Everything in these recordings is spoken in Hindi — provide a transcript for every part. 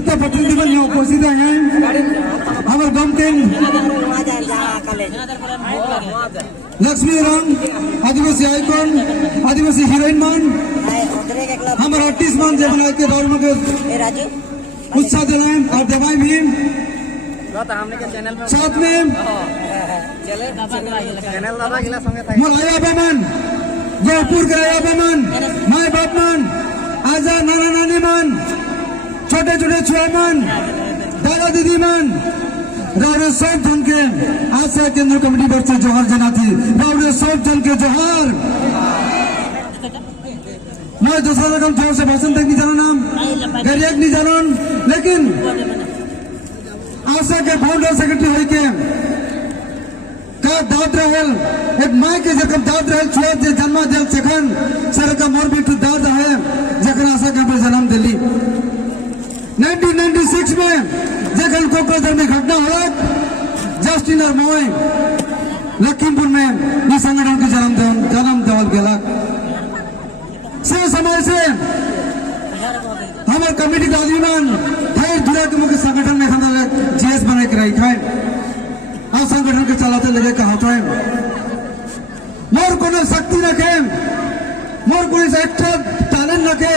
नेता प्रतिनिधिगण यहाँ उपस्थित हैं हमारे गांव के लक्ष्मी रंग आदिवासी आइकन आदिवासी हीरोइन मान हमारे आर्टिस्ट मान जो बना के दौड़ में उत्साह दिलाएं और दवाई भी साथ में मलाया बमन जयपुर गया बमन माय बाप मन आजा नाना नानी मन छोटे छोटे छुआ मन दादा दीदी मन रावरे सब जन के आशा केंद्र कमेटी पर से जोहार जनाती रावरे सब जन के जोहार मैं दूसरा रकम जोर से भाषण तक नहीं जाना नाम गरियाक नहीं जाना लेकिन आशा के फाउंडर सेक्रेटरी होई के का दाद रहल एक माय के जखन दाद रहल छुआ जे जन्म दिल सखन सर का मोर बिटू दाद है जखन आशा के जन्म दिली 1996 में जखन कोकराझार में घटना होला जस्टिन और मोय लखीमपुर में इस संगठन के जन्म देवल गेला से समय से हमारे कमेटी के आदमीमान ढेर दूर के मुख्य संगठन में खाना जीएस बना के रही खाए और संगठन के चलाते लगे कहा था मोर को शक्ति रखे मोर को एक्स्ट्रा टैलेंट रखे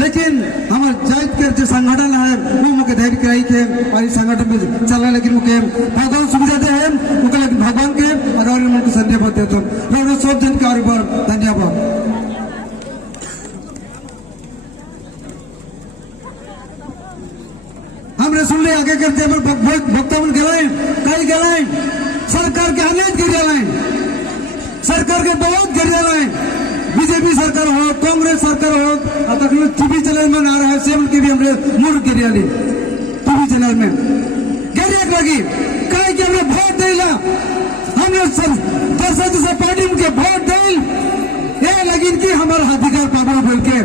लेकिन हमारे जात के जो संगठन है वो मुख्य धैर्य कराई के और इस संगठन में चलने लेकिन मुख्य भगवान सुविधा दे हैं मुख्य लेकिन भगवान के और मुख्य धन्यवाद देते हैं सब जन के और धन्यवाद हमने सुन लिया आगे करते हैं वक्तव्य गलाएं कई गलाएं सरकार के अनेक गिरियालाएं सरकार के बहुत गिरियालाएं बीजेपी सरकार हो कांग्रेस सरकार हो तकरीबन टीवी चैनल में आ रहा है सेवन की भी हमने मूर्ख गिरियाली टीवी चैनल में गिरियाक लगी कई के हमने वोट दिला हमने दस पार्टी के वोट दिल ये लगी कि हमारा अधिकार पाबो बोल के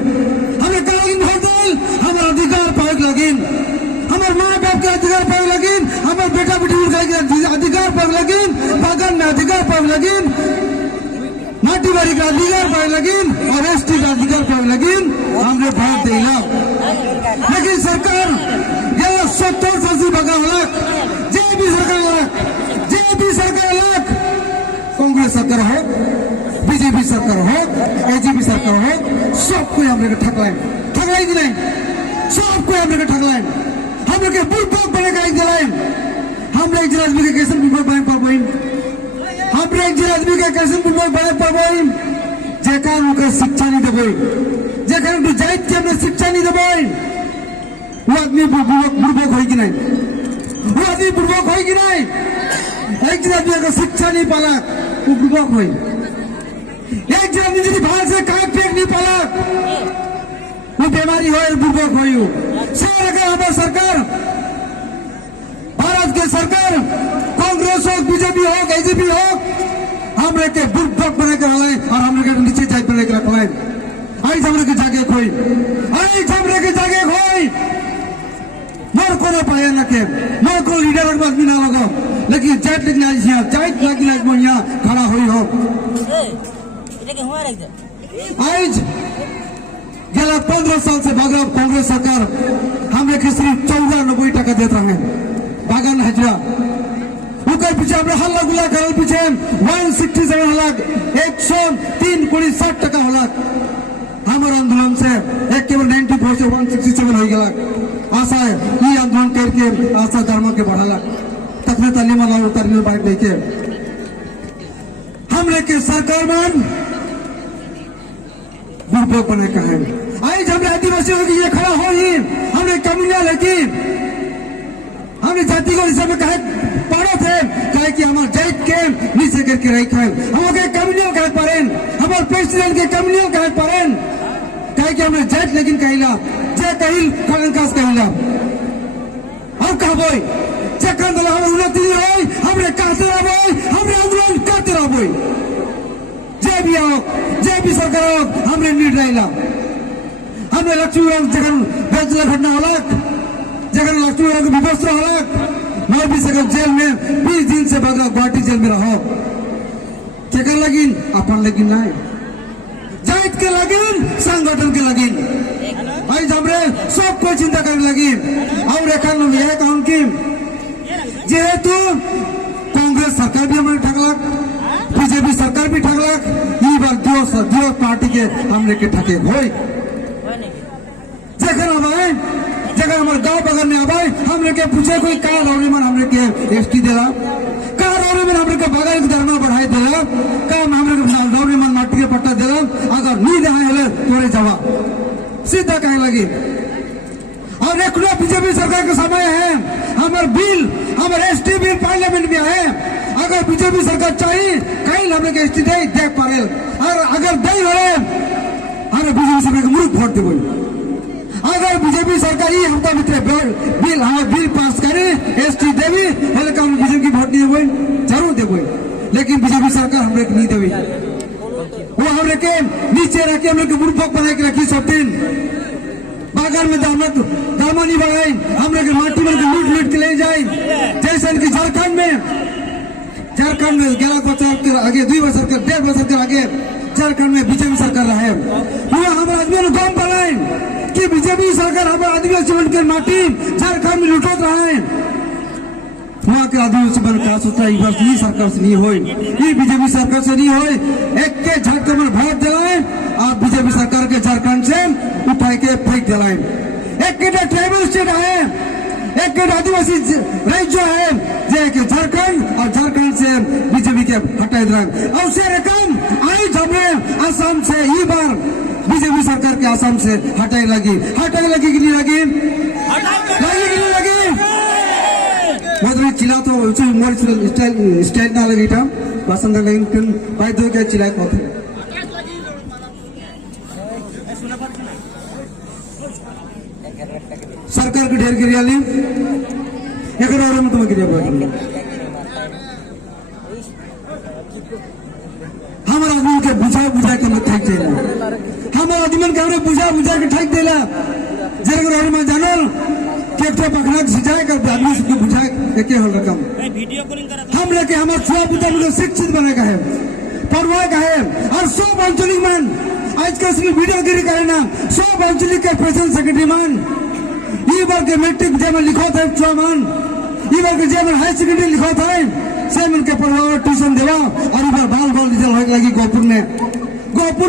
हमें कल वोट दिल हमारा अधिकार पाए लगिन हमारे माँ बाप के अधिकार पर लगिन हमारे बेटा बेटी के अधिकार पर लगिन बागान में अधिकार पर लगिन माटीबारी का अधिकार पर लगिन और एसटी का अधिकार पर लगिन हमने वोट दिला लेकिन सरकार गेला 70-80 बगा लाख जेबी सरकार लाख कांग्रेस सरकार हो बीजेपी सरकार हो एजीपी सरकार हो सबको हमने ठगलाए कि नहीं सबको हमने ठगलाए हम लोग के बुर्बक बने का एक जलाएं हम लोग जिला आदमी के कैसे बुर्बक बने पाबोई हम लोग जिला आदमी के कैसे बुर्बक बने पाबोई जेकर उनका शिक्षा नहीं देबोई जेकर उनकी जात के हमने शिक्षा नहीं देबोई वो आदमी बुर्बक होई कि नहीं वो आदमी बुर्बक होई कि नहीं एक जिला आदमी का शिक्षा नहीं पाला वो बुर्बक होई एक जिला आदमी यदि बाहर से काट फेंक नहीं पाला वो बीमारी हो बुर्बक होई हमारी सरकार भारत की सरकार कांग्रेस हो बीजेपी हो एजीपी हो हम के बुर्बक बना के हलाए और हम के नीचे जाए पर लेकर रखलाए आई हमरे के जागे खोई आई हमरे के जागे खोई मोर को ना पाए ना के मोर को लीडर आदमी ना लगाओ लेकिन जाट लेकिन आज यहाँ जाट लेकिन आज मैं यहाँ खड़ा हुई हो आज गेला 15 साल से भागल कांग्रेस सरकार हमें सिर्फ 1490 टका देता है बागान हजरा उनके पीछे हमने हल्ला गुला कर पीछे 167 लाख 103 कोटी 60 टका होला हमारे आंदोलन से एक केवल 94 से 167 हो गया आशा है ये आंदोलन करके आशा धर्म के बढ़ाला तकने तालीम वाला उतरने बाइक देखे हमने के सरकार मान बुर्बक बने कहे आज हमने आदिवासी होगी ये खड़ा हो ही हमने कम्युनियल है कि हमने जाति को हिसाब में कहे पढ़ो थे कहे कि हमारे जात के नीचे करके रही खाए हम के कम्युनियल कहे परेन हमारे प्रेसिडेंट के कम्युनियल कहे परेन कहे कि हमें जात लेकिन कहिला जे कहिल कलंकास कहिला हम कहबोई जखन दल हमर उन्नति होई हमरे कहते रहबोई हमरे आंदोलन करते रहबोई जे भी सरकार हमने नीड रहा हमने लक्ष्मी जगन बेचला घटना होला जगन लक्ष्मी विवस्त्र होला मैं भी सकल जेल में 20 दिन से बगला गुवाहाटी जेल में रहो जगन लगिन अपन लगिन नहीं जात के लगिन संगठन के लगिन आज हमरे सब कोई चिंता करने लगी। और एक कहूँ कि जेहेतु कांग्रेस सरकार भी हमारे ठगलक, बीजेपी सरकार भी ठगलक, ई बार दो पार्टी के हमने के ठगे होई। जगह हमारे गांव बगल में आबाई हमने के पूछे कोई का रौड़ी मन हमने के एसटी देला, का रौड़ी मन हमने के बगल के दरमा बढ़ाई देला, का हमने के रौड़ी मन माटी के पट्टा देला, अगर नहीं दे हले तोरे जवाब सीधा कहने लगी। और एक बीजेपी सरकार का समय है, हमारे एसटी बिल पार्लियामेंट में है। अगर बीजेपी सरकार चाहिए कहीं हमने के एसटी दे देख पारे, और अगर दे हले हमें बीजेपी सरकार के मुल्क वोट देबो। अगर बीजेपी सरकार ये हफ्ता मित्र बिल पास करे एसटी देवी बोले काम बीजेपी की वोट नहीं देबो, जरूर देबो, लेकिन बीजेपी सरकार हमरे के नहीं देवी। वो हमरे के नीचे रखे हमरे के मुर्ख बना के रखी सब दिन बागान में दामा नहीं बढ़ाई, हमरे के माटी में लूट के ले जाए। जैसे कि झारखंड में 11 बच्चा के आगे 2 वर्ष के 1.5 वर्ष के आगे झारखंड में बीजेपी सरकार रहे। वहाँ हमारे आदमी गांव बनाए कि बीजेपी सरकार हमारे आदिवासी के माटी झारखंड में लुटत रहे। वहाँ के आदिवासी बन का सोचा ये सरकार से नहीं हो, ये बीजेपी सरकार से नहीं हो। एक के झारखंड में वोट दिलाए, आप बीजेपी सरकार के झारखंड से उठा के फेंक दिलाए। एक के ट्राइबल स्टेट है, एक के आदिवासी राज्य है, जो झारखंड और झारखंड से बीजेपी के हटाए दिलाए। और उसे रकम आई हमने आसाम से ये बार बीजेपी सरकार के आसाम से हटाई लगी कि नहीं लगी? मतलब चिल्ला तो मोर स्टाइल ना लगी था पसंद लेकिन भाई दो क्या चिल्लाए कौन सरकार के ढेर गिरिया ली एक और में तुम्हें गिरिया बोल हमारा आदमी के बुझा के मत ठेक देला, हमारा आदमी के हमरे बुझा के ठेक देला। जरगर और में जानल केकटा पखना सिंचाई कर आदमी सबके बुझा एके होल रकम वीडियो कॉलिंग करा हम लेके हमारे छुआ पुता लोग शिक्षित बने का है, पढ़वाए का है। और सब आंचलिक मान आज का सिर्फ वीडियो गिरी करे ना, सब आंचलिक के प्रेसिडेंट सेक्रेटरी मान ई बार के मैट्रिक जे में लिखो था छुआ मान, ई बार के जे में हाई सेकेंडरी लिखो था से मन के पढ़वाओ ट्यूशन देवा। और इधर बाल रिजल्ट होए लगी गोपुर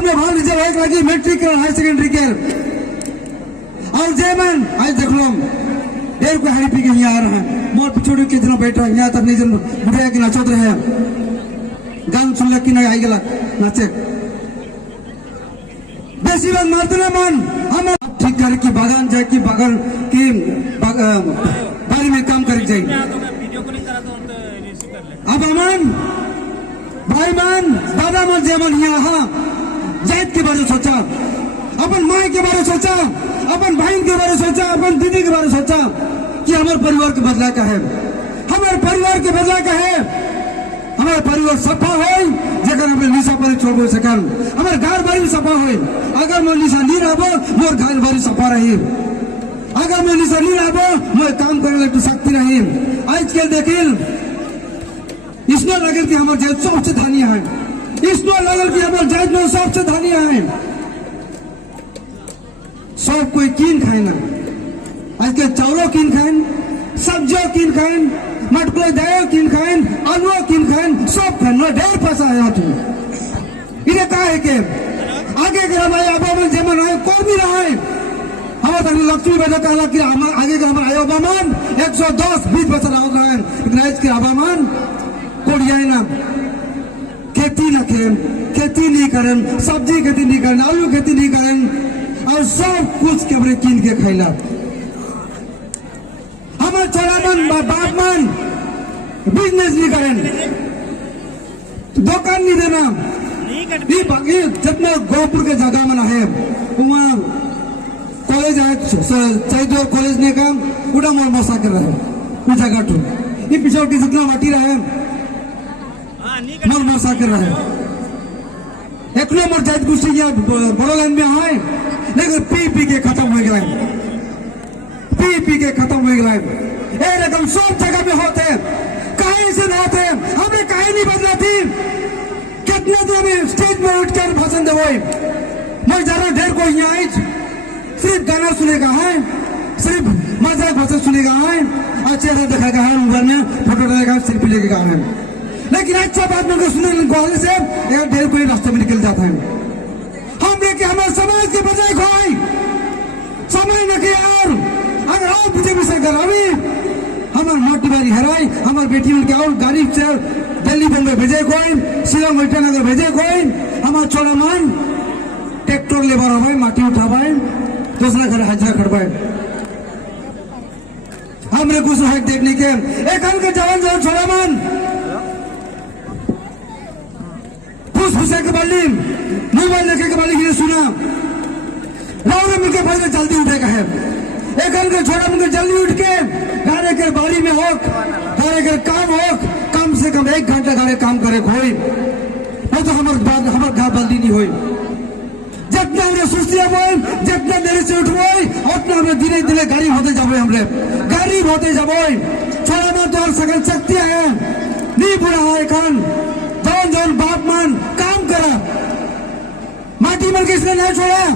में बाल रिजल्ट होए लगी मैट्रिक और हाई सेकेंडरी के। और जे मन आज देख लो देर को हरी पी के यहाँ आ रहे हैं, मोर पिछोड़ी के जना बैठा यहाँ तक नहीं जन बुढ़िया के नाचत रहे, गान सुन कि नहीं आई गला नाचे बेसी बात मारते ना मन हम ठीक करे कि बागान जाए कि बागान की बारी में काम कर जाए। अब अमन भाई मान दादा मन जेमन यहाँ जात के बारे में सोचा, अपन माँ के बारे में सोचा, अपन भाई के बारे में सोचा, अपन दीदी के बारे में सोचा कि हमारे परिवार के बदला का है, हमारे परिवार के बदला का है। हमारे परिवार सफा हो जगह हमें निशा पर छोड़ सकन, हमारे घर बारी सफा हो। अगर मैं निशा नहीं रहो मोर घर बारी सफा रही, अगर मैं निशा नहीं रहो मैं काम करने लग सकती रही। आज कल देखिल इसमें लगल कि हमारे जात सबसे धनिया है, इसमें लगल कि हमारे जात में सबसे धनिया है। सब कोई कीन खाए ना, आज के चावलों कीन खाएं, सब्जियों कीन खाएं, मटकोई दायों कीन खाएं, आलू कीन खाएं, सब खाएं ना ढेर पैसा है यहाँ इन्हें कहा है कि आगे के हमारे आबा मन जेमन आए कौन भी रहा है हमारे तक लक्ष्मी बेटा कहला कि आगे के हमारे आयो बामान 110-20 बच्चा रहा है, लेकिन आज के आबा मान कोड़ियाए ना खेती न करें, खेती नहीं करें, सब्जी खेती नहीं करें, आलू खेती नहीं करें और सब कुछ कैमरे कीन के खैला। हमारे छोरा मन बाप मन बिजनेस नहीं करें, दुकान नहीं देना, ये जितना गोपुर के जगह में है वहाँ कॉलेज है चाहिए कॉलेज ने काम उड़ा मोर मसा कर रहा है वो जगह टू ये पिछड़ के जितना माटी रहा है मोर मसा कर रहा है। एक मोर जात गुस्सी बड़ो लाइन में आए लेकिन पी के खत्म हो गया, पी के खत्म हो गया। ये रकम सब जगह में होते कहीं से ना होते, हमें कहीं नहीं बदला थी। कितने दिन स्टेज में उठकर भाषण दे मैं जरा ढेर को यहाँ सिर्फ गाना सुनेगा है, सिर्फ मजाक भाषा सुनेगा है, और चेहरा दिखाएगा है, मोबाइल में फोटो डालेगा, सेल्फी लेगा है। लेकिन अच्छा बात मिलकर सुनने वाले से यार ढेर कोई रास्ते में निकल जाता है। हम लेके हमारे समाज के बजाय खोई समय न के यार अगर और बीजेपी सरकार अभी हमारे माटी बारी हराई, हमारे बेटी उनके और गाड़ी से दिल्ली बम्बई भेजे कोई, शिलोंग ईटानगर भेजे कोई, हमारा छोड़ा मान ट्रैक्टर लेबर हो माटी उठावाए, दूसरा घर हाजिरा करवाए। हमने कुछ है देखने के एक के जवान जो छोड़ा मान फुसफुसे के बाली मोबाइल लेके के बाली के सुना रावण मिलके पहले जल्दी उठेगा है। एक के छोड़ा मिलकर जल्दी उठ के गाड़े के बाड़ी में हो, गाड़े के काम हो, कम से कम 1 घंटा गाड़े काम करे कोई, वो तो हमारे घर बल्दी नहीं हुई। जितना हमने सुस्तिया बोई, जितना देरी से उठबोई, उतना हमने धीरे धीरे गरीब होते जाबो, हमरे गरीब होते जाबोई। छोड़ा में तो और सकल शक्तियां है नहीं बुरा है खान जौन जौन बाप मान काम करा माटी मर के इसने नहीं छोड़ा,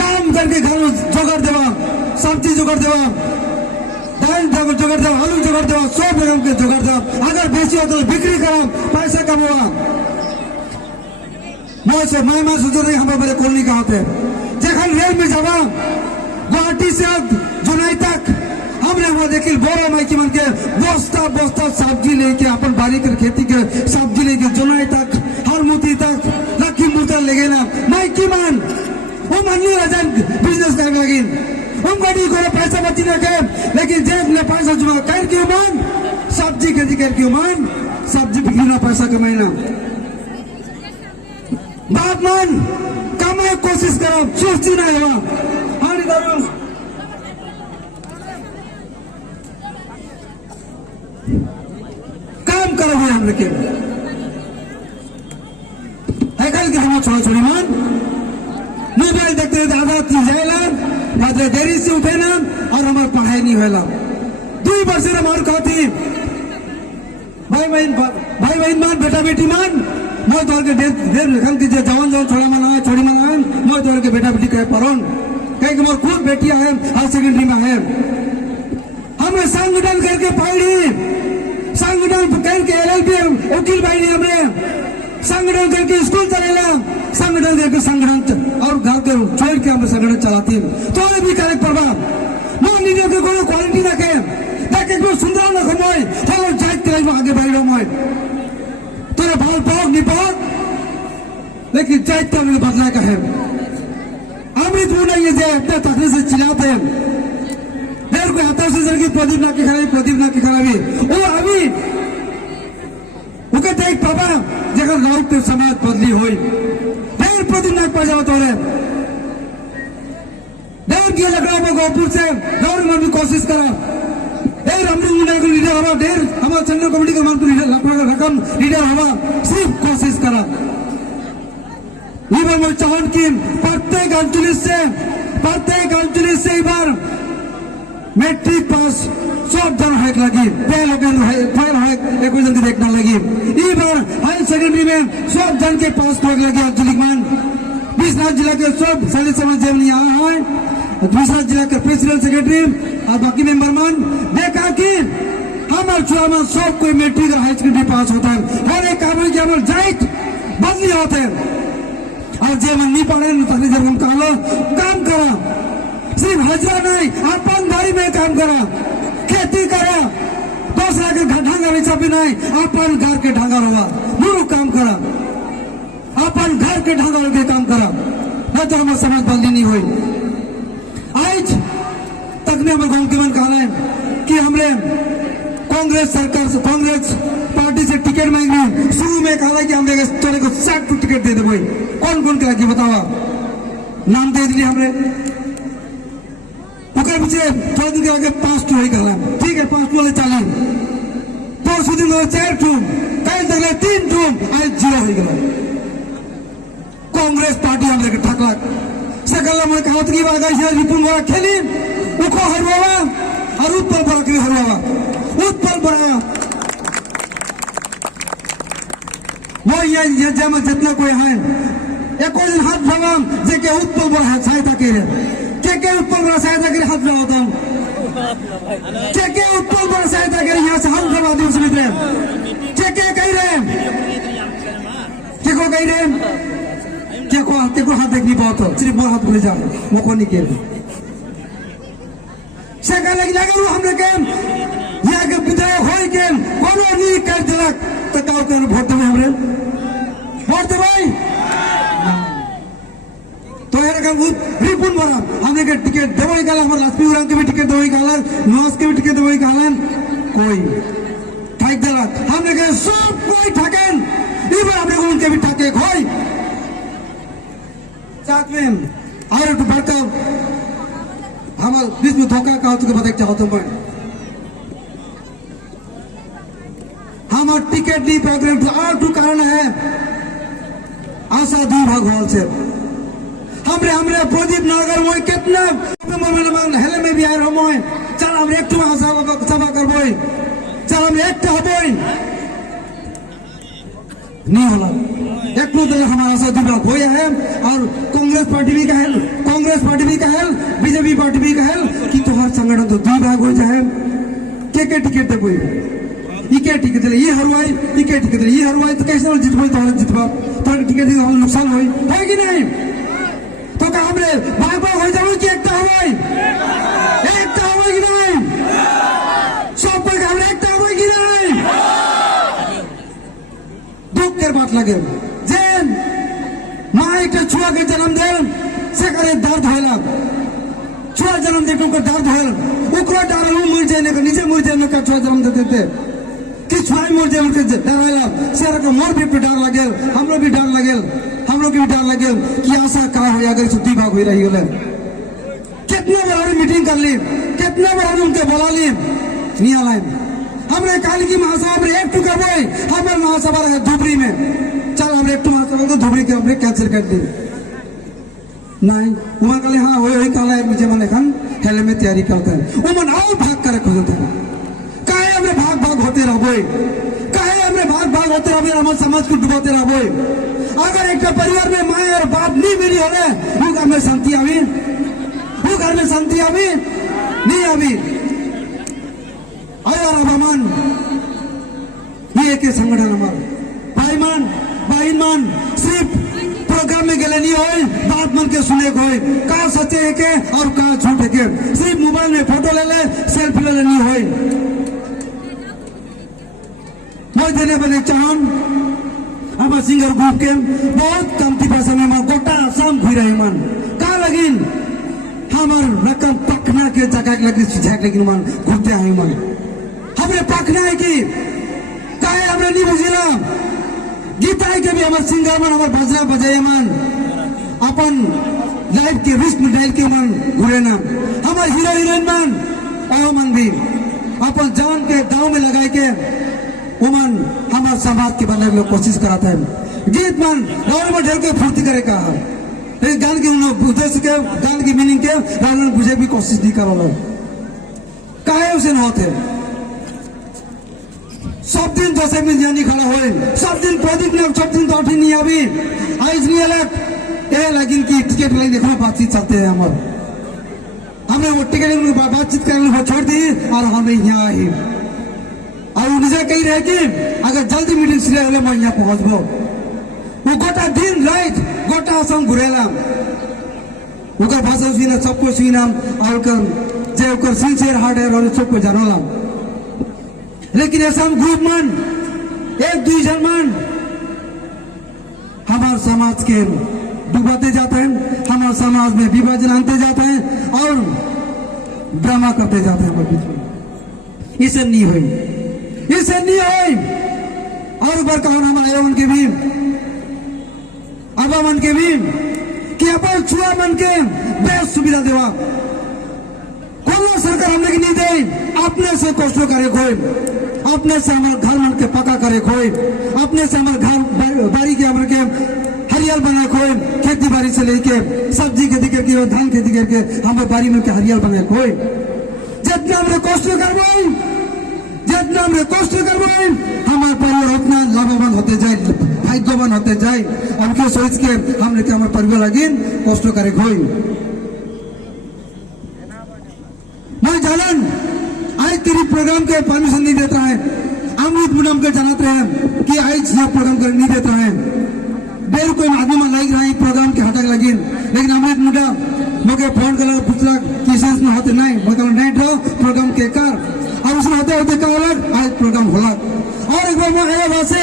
काम करके घर जोगाड़ देवा, सब्जी जोगाड़ देवा, दाल जोगाड़ देवा, आलू जोगाड़ देवा, 100 ग्राम के जोगाड़ देवा, अगर बेची हो तो बिक्री करा, पैसा कमावा। मैं सोचो रही हमारे बड़े कॉलोनी का होते जखन रेल में जावा गुवाहाटी से जुनाई तक हमने वहां देखी बोरा माइकी मन के बोस्ता बोस्ता सब्जी लेके अपन बारी कर खेती के सब्जी लेके जुनाई तक हरमुती तक लखीमपुर तक ले गए ना माइकी मन वो मनी राजन बिजनेस करने लगी, हम गाड़ी को पैसा बची रखे, लेकिन जेब में पैसा जमा कर क्यों मान सब्जी खेती कर क्यों मान सब्जी बिकना पैसा कमाना बाप मान कमाए कोशिश करो सोचती ना हुआ हानि दारू काम करो हुए हम लेके कल के हम छोड़ा छोड़ी मान मोबाइल देखते रहते आधा तीन जाएला रात्रि देरी से उठे ना और हमारे पढ़ाई नहीं हुआ 2 वर्ष से हमारे खाती भाई बहन मान बेटा बेटी मान मैं तो के देर रखन की जवान जवान छोड़ा मन आए छोड़ी मन आए मैं तो के बेटा बेटी कहे परोन कहे कि मोर खुद बेटियां है हायर सेकेंडरी में है। हमने संगठन करके पढ़ी, संगठन करके LLB वकील भाई ने हमने संगठन करके स्कूल चलेला, संगठन करके संगठन और घर के छोड़ के हम संगठन चलाती तो भी करे पड़वा मान लीजिए कि कोई क्वालिटी रखे ताकि कोई सुंदर न खमोय तो जात के में आगे बढ़ो मोय तेरे बाल पाओ नहीं पाओ लेकिन जात का मुझे बदला का है अमृत वो नहीं है अपने तकलीफ से चिल्लाते हैं देर को हाथों से जल्दी प्रदीप ना की खराबी वो अभी वो कहते एक पापा जगह राउत के समाज बदली हुई देर प्रदीप ना पा जाओ तोरे देर की लकड़ा में गोपुर से दौड़ में भी कोशिश करा देर अमृत मुंडा को लीडर हवा देर हमारा सेंट्रल कमेटी का मान लीडर रकम लीडर हवा सिर्फ कोशिश करा इबार मैं चाहूँ कि प्रत्येक अंचली से इबार मैट्रिक पास सब जन है लगी फेल है एक जन देखना लगी इबार हायर सेकेंडरी में सब जन के पास हो लगी अंचलिक मान 20 जिला के सब सैनिक समाज जेवनी यहाँ है 20 जिला के प्रेसिडेंट सेक्रेटरी और बाकी मेंबर मान देखा कि हमारे चुनाव में सब कोई मैट्रिक और हायर सेकेंडरी पास होता है हर एक काम की हमारे जाइत बदली होते हैं और जे मन नहीं पड़े तकलीफ जब हम काम करा सिर्फ हजरा नहीं अपन बाड़ी में काम करा खेती करा दूसरा के ढांगा भी सब नहीं अपन घर के ढांगा रहा मुरु काम करा अपन घर के ढांगा के काम करा न तो हमारे समाज बदली नहीं हुई। आज तक ने हमारे गांव के मन कहा है कि हमने कांग्रेस पार्टी से टिकट मांगी शुरू में कहा कि हमने तेरे को 60 टिकट दे दे भाई कौन कौन कहा कि बतावा नाम दे दिए हमने पीछे थोड़ा दिन के आगे 5 टू ही कहा ठीक है 5 टू वाले चला परसों दिन 4 टू कल तक 3 टू आज 0 हो गया कांग्रेस पार्टी हमने ठकला सकल में कहा कि रिपुन बड़ा खेली उको हरवावा और उत्पल बड़ा के हरवावा उत्पल बड़ा वो ये जमा जितना कोई है एक कोई हाथ भगवान जे के उत्पल बड़ा है सहायता के हाथ लगाता हूँ के उत्पल पर सहायता करें यहाँ से हम करवा दी उसमें के कही रहे को कही रहे के को हाथ देखनी बहुत सिर्फ मोर हाथ भूले जाओ मोको नहीं के सेका लग जाएगा हमने के यहाँ के विधायक हो के कोनो नहीं कर दिलक तो का होते वोट देवे हमरे वोट दे भाई तो यार का रिपुन बरा हमने के टिकट देवो निकाला हमारे लास्पी उराम के भी टिकट देवो निकाला नवाज के भी टिकट देवो निकाला कोई ठाक दिलक हमने के सब कोई ठगन इबर हमने को उनके भी ठगे कोई साथ में और तो बढ़ता हमारे बीच में धोखा का होता बताए चाहता हूँ हमारा टिकट दी प्रोग्राम और तो कारण है आशा दी भगवान से हमरे हमरे प्रदीप नगर में कितना हेले में भी आए रहो मैं चल हम एक टू सभा करबो चल हम एक तो हबो नहीं होला एक टू दल हमारा साथ विभाग हो है और कांग्रेस पार्टी भी कहल बीजेपी पार्टी भी कहल कि तोहर संगठन तो दो भाग हो जाए के टिकट देबो इके टिकट दे ये हरवाई इके टिकट दे ये हरवाई तो कैसे जितबो तोहर जितबा तोहर टिकट दे हम नुकसान होई है कि नहीं तो का हमरे भाग हो जाबो कि एकटा होई कि नहीं सब कोई हमरे एकटा होई कि नहीं दुख के बात लगे जेन मां एक छुआ के जन्म दे से करे दर्द होला छुआ जन्म दे को दर्द होला ओकरा डर मुर जाने के नीचे मुर जाने का छुआ जन्म देते कि छुआई मुर जाने के डर होला सर को मोर भी डर लागेल हमरो भी डर लागेल हमरो के भी डर लागेल कि आशा का हो अगर सुधी भाग हो रही होला कितना बार मीटिंग कर ली कितना बार उनके बुला ली नहीं आलाइन हमरे काल की महासभा में एक टू करबो हमारे महासभा है धुबरी में चल हम एक टू महासभा को धुबरी के हमरे कैंसिल कर दी नहीं वहां कले हाँ होई काला मुझे मन एखन हेले में तैयारी करते हैं वो मन और भाग करे खोजते हैं काहे हमरे भाग होते रहबो काहे हमरे भाग होते रहबो हमारे समाज को डुबाते रहबो अगर एक परिवार में मां और बाप नहीं मिली होले वो घर में शांति आवी नहीं आवी आया रबामान ये के संगठन हमारा भाई मान सिर्फ प्रोग्राम में गले नहीं होए बात मन के सुने को होए का सच्चे है के और का झूठ है के सिर्फ मोबाइल में फोटो ले सेल्फी ले नहीं होए मैं देने बने चाहन हमारे सिंगर ग्रुप के बहुत कमती पैसा में मैं गोटा शाम घुई रहे मन का लगिन हमार रकम पकना के जगह लगी झक लेकिन मन घूमते आए मन हमरे पकना है कि काहे हमरे नहीं बुझिला गीत है के भी हमार सिंगर मन हमार भजरा बजाए मन अपन लाइफ के रिस्क में डाल के मन घुरे ना हमार हीरो हीरोइन मन ओ मन भी अपन जान के दाव में लगाए के उमन हमार समाज के बनने की कोशिश कराता है गीत मन और में ढेर के फूर्ति करे का गान के उद्देश्य के गान की मीनिंग के रावण बुझे भी कोशिश नहीं करो काहे उसे न होते सब दिन जैसे में जानी खड़ा होए सब दिन प्रदीप ने सब दिन तो नहीं अभी आज नहीं अलग ये लेकिन की टिकट लाइन देखो बातचीत चलते हैं हमें वो टिकट बातचीत करने को छोड़ दी और हमें यहाँ आई और मुझे कही रहे कि अगर जल्दी मीटिंग से मैं यहाँ पहुंच गो वो गोटा दिन रात गोटा असम घुरेलाम उनका भाषा सुना सबको सुनाम और जे सिंसियर हार्ट है सबको जानलाम लेकिन ऐसा हम ग्रुप मन एक दुई जन मन हमारे समाज के डुबाते जाते हैं हमारे समाज में विभाजन आनते जाते हैं और ड्रामा करते जाते हैं हमारे बीच में इसे नहीं हुई और बार कहा हमारे एवं के भी अबा मन के भी कि अपन छुआ मन के बेस्ट सुविधा देवा कोनो सरकार हमने की नहीं दे अपने से कष्ट करे कोई अपने से हमारे घर मन के पका करे कोई अपने से हमारे घर बाड़ी के हमारे के हरियाल बना कोई खेती बाड़ी से लेके सब्जी खेती करके धान खेती करके हमारे बाड़ी में के हरियाल बना कोई जितना हमने कष्ट करवाए हमारे परिवार उतना लाभवान होते जाए भाग्यवान होते जाए अब क्या सोच के हमने क्या हमारे परिवार लगे कष्ट करे कोई मैं जालन आज तेरी प्रोग्राम के परमिशन नहीं देता है, अमृत मुनम के जानते हैं कि आज यह प्रोग्राम कर नहीं देता है। देर कोई आदमी में लग रहा है प्रोग्राम के हटक लगी, लेकिन अमृत मुंडा मुझे फोन कर पूछला किसी में होते नहीं, मतलब नहीं ड्रो प्रोग्राम के कार और उसमें होते होते का अलग आज प्रोग्राम होला। और एक बार मैं आया वहां से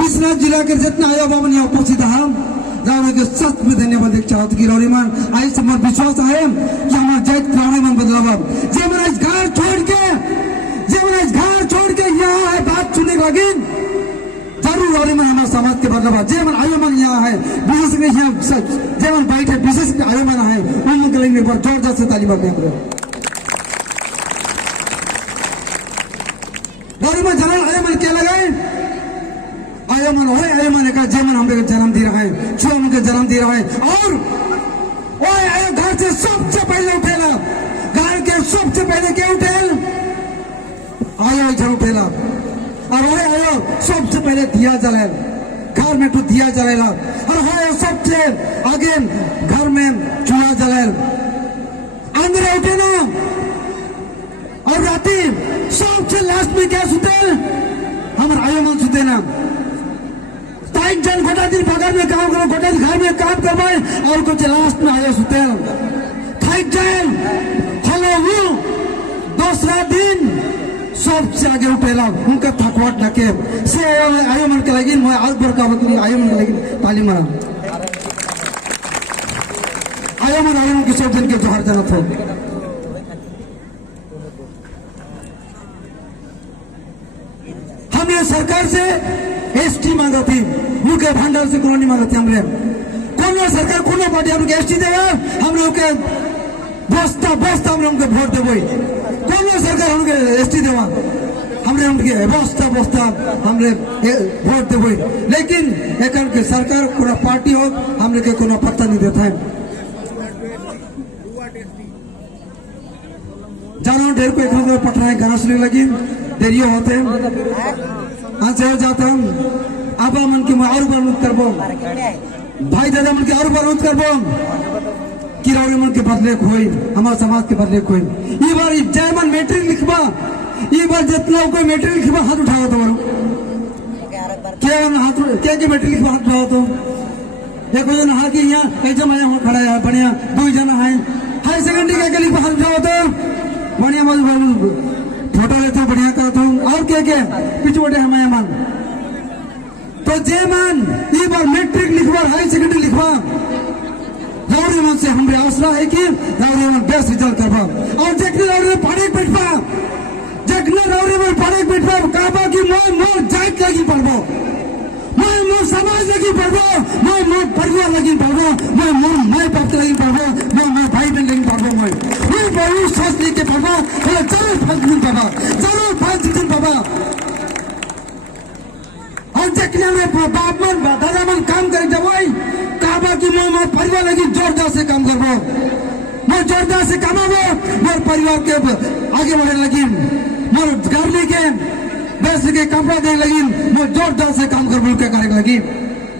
विश्वनाथ जिला के जितना आया बाबा ने उपस्थित है, जाओ के सच में धन्यवाद देख चाहत की रौरीमान आई से हमारा विश्वास है कि हमारा जैत रौरीमान बदलाव जे मन आज घर छोड़ के यहाँ है बात सुनने लगी जरूर रौरीमान हमारे समाज के बदलाव जे मन आयो मन यहाँ है विशेष के यहाँ जे मन बैठे विशेष के आयो मन है उनके लिए एक बार जोरदार से ताली बजाएं हम रौरीमान जनाल आयो मन क्या लगाए आयमन हो आयमन का जेमन हमरे जन्म दे रहा है, जो हमके जन्म दे रहा है। और ओए आयो घर से सबसे पहले उठेला, घर के सबसे पहले क्या उठेल आयो इधर उठेला और ओए आयो सबसे पहले दिया जलाएल, घर में तो दिया जलाएला और हो सबसे आगे घर में चूल्हा जलाएल अंदर उठे ना और राती सबसे लास्ट में क्या सुतेल हमारे आयमन सुते ना ताइक जन गोटा दिन पगार में काम करो, गोटा दिन घर में काम करवाए और कुछ लास्ट में आयो सुतेल थाइक जन हेलो वो दूसरा दिन सबसे आगे उठेला उनका थकवाट लगे से आयो मन के लगी मैं आज भर का बकरी आयो मन के लगी ताली मारा आयो मन के सब जन के जोहर जनत हो। हमने सरकार से एसटी मांगा थी, मुख्य भंडार से कॉलोनी मांगा थी हमने कोनो सरकार कोनो पार्टी हम लोग एसटी देगा हम लोग के बस्ता हम लोग के वोट देवे कोनो सरकार हम लोग एसटी देवा हमने उनके बस्ता हमने वोट देवे लेकिन एक के सरकार कोनो पार्टी हो हम लोग के कोनो पत्ता नहीं देता है। जानो ढेर को एक पटना है गाना सुनने लगी देरियो होते हैं जाता हूँ अब मन की मैं और बरमत करबो भाई दादा मन की और बरमत करबो कि रौरी मन के बदले कोई हमारे समाज के बदले कोई ये बार जय मन मैट्रिक लिखबा ये बार जितना कोई मैट्रिक लिखबा हाथ उठाओ तो क्या हाथ क्या मैट्रिक लिखबा हाथ उठाओ तो एक जन हाथ के यहाँ कैसे मैं यहाँ खड़ा है बढ़िया दो जना है हाई सेकेंडरी का लिखबा हाथ उठाओ तो बढ़िया फोटो लेता बढ़िया करता हूँ और क्या पिछवटे हमारे मन तो जे मन ये बार मैट्रिक लिखवा हाई सेकेंडरी लिखवा रौरी मन से हमारे आसरा है कि रौरी मन बेस्ट रिजल्ट करवा और जखने रौरी में पढ़े बैठवा जखने रौरी में पढ़े बैठवा कहबा कि मैं मोर जात लगी पढ़बो मैं मोर समाज लगी पढ़बो मैं मोर परिवार लगी पढ़बो मैं मोर माय बाप लगी पढ़बो मैं मोर भाई बहन लगी पढ़बो मैं बहुत सोच लेके पढ़बो चलो 5 दिन पढ़ा चलो 5 दिन पढ़ा और जखने में बाप मन दादा मन काम करे दवाई कहबा कि मैं परिवार लगी जोरदार से काम करबो मैं जोरदार से कमाबो मोर परिवार के आगे बढ़ने लगी मोर घर लेके बेच के कपड़ा देने लगी मैं जोरदार से काम करबो के करे लगी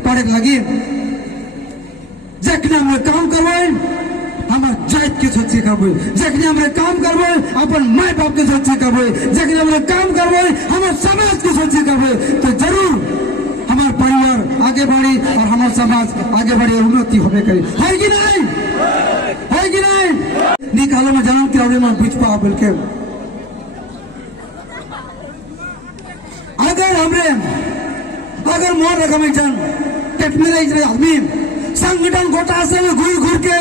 पढ़े लगी जखने में काम करवाए हमारे जात की सोची करबो जखने हमरे काम करबो अपन माय बाप के सोची करबो जखने हमरे काम करबो हमारे समाज की सोची करबो तो जरूर हमारा परिवार आगे बढ़ी और हमारा समाज आगे बढ़े उन्नति होने करी है कि नहीं निकालो में जन्म की रौरी में बीच पा बोल के अगर मोर रकम जन टेक्नोलॉजी आदमी संगठन गोटा से घूर के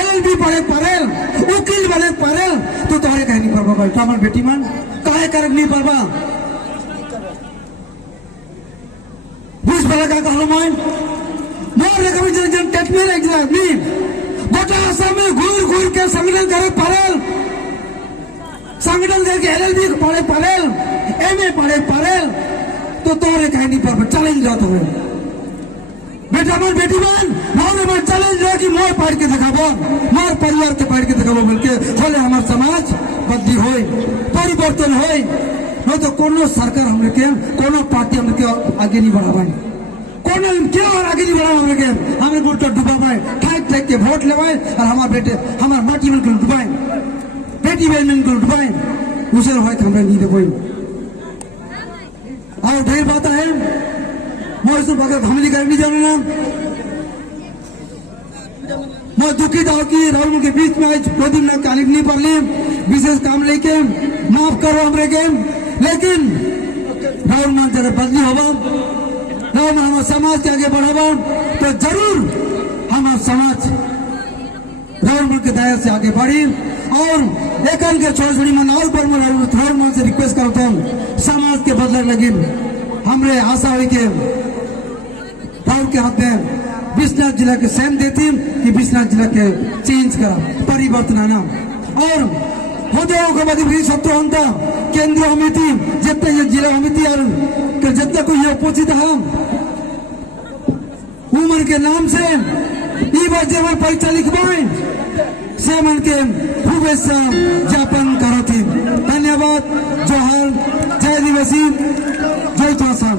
LLB पढ़े पढ़ेल वकील बने पढ़ेल तो तोहरे कहीं नहीं पढ़बा बेटा हमार बेटी मन काहे करक नहीं पढ़बा बुझ भला का कहलो मैं मोर रकम जन टेक्नोलॉजी आदमी गोटा से घूर के संगठन करे पढ़ेल संगठन करके LLB पढ़े पढ़ेल MA पढ़े पढ़ेल तो तोहरे कहीं नहीं पढ़बा चैलेंज जात हो बेटा मन बेटी मन मोरे मन चैलेंज रहा कि मोर पढ़ के दिखाबो मोर परिवार के पढ़ के दिखाबो बोलके होले हमार समाज बदली होई परिवर्तन होई न तो कोनो सरकार हमरे के कोनो पार्टी हमरे के आगे नहीं बढ़ावाई कोनो क्या और आगे नहीं बढ़ावा हमरे के हमरे वोट डुबावाई ठाक के वोट लेवाई और हमार बेटे हमार माटी मन के डुबाई डिवेलपमेंट को उठवाए उसे रहा हमें नहीं कोई और ढेर बात है मैं इसमें बगैर हमली करनी जानना मैं दुखित हूँ कि राहुल के बीच में आज दो दिन कालिक नहीं पड़ ली विशेष काम लेके माफ करो हमरे के लेकिन राहुल मान जगह बदली होगा राहुल मान हमारे समाज के आगे बढ़ावा तो जरूर हमारा समाज राहुल के दायरे से आगे बढ़ी और एक के छोटी छोटी मन और पर राहुल मान से रिक्वेस्ट करता हूँ समाज के बदले लगी हमरे आशा हुई के राहुल के हाथ में विश्वनाथ जिला के सेम देती कि विश्वनाथ जिला के चेंज करा परिवर्तन आना और होते सत्तर अंता केंद्रीय समिति जितने ये जिला समिति और जितने कोई अपोजिट है उमर के नाम से ई बजे में परीक्षा लिखवाए से मन के शुभेच्छा ज्ञापन करती धन्यवाद जोहार जय आदिवासी जय चौसा।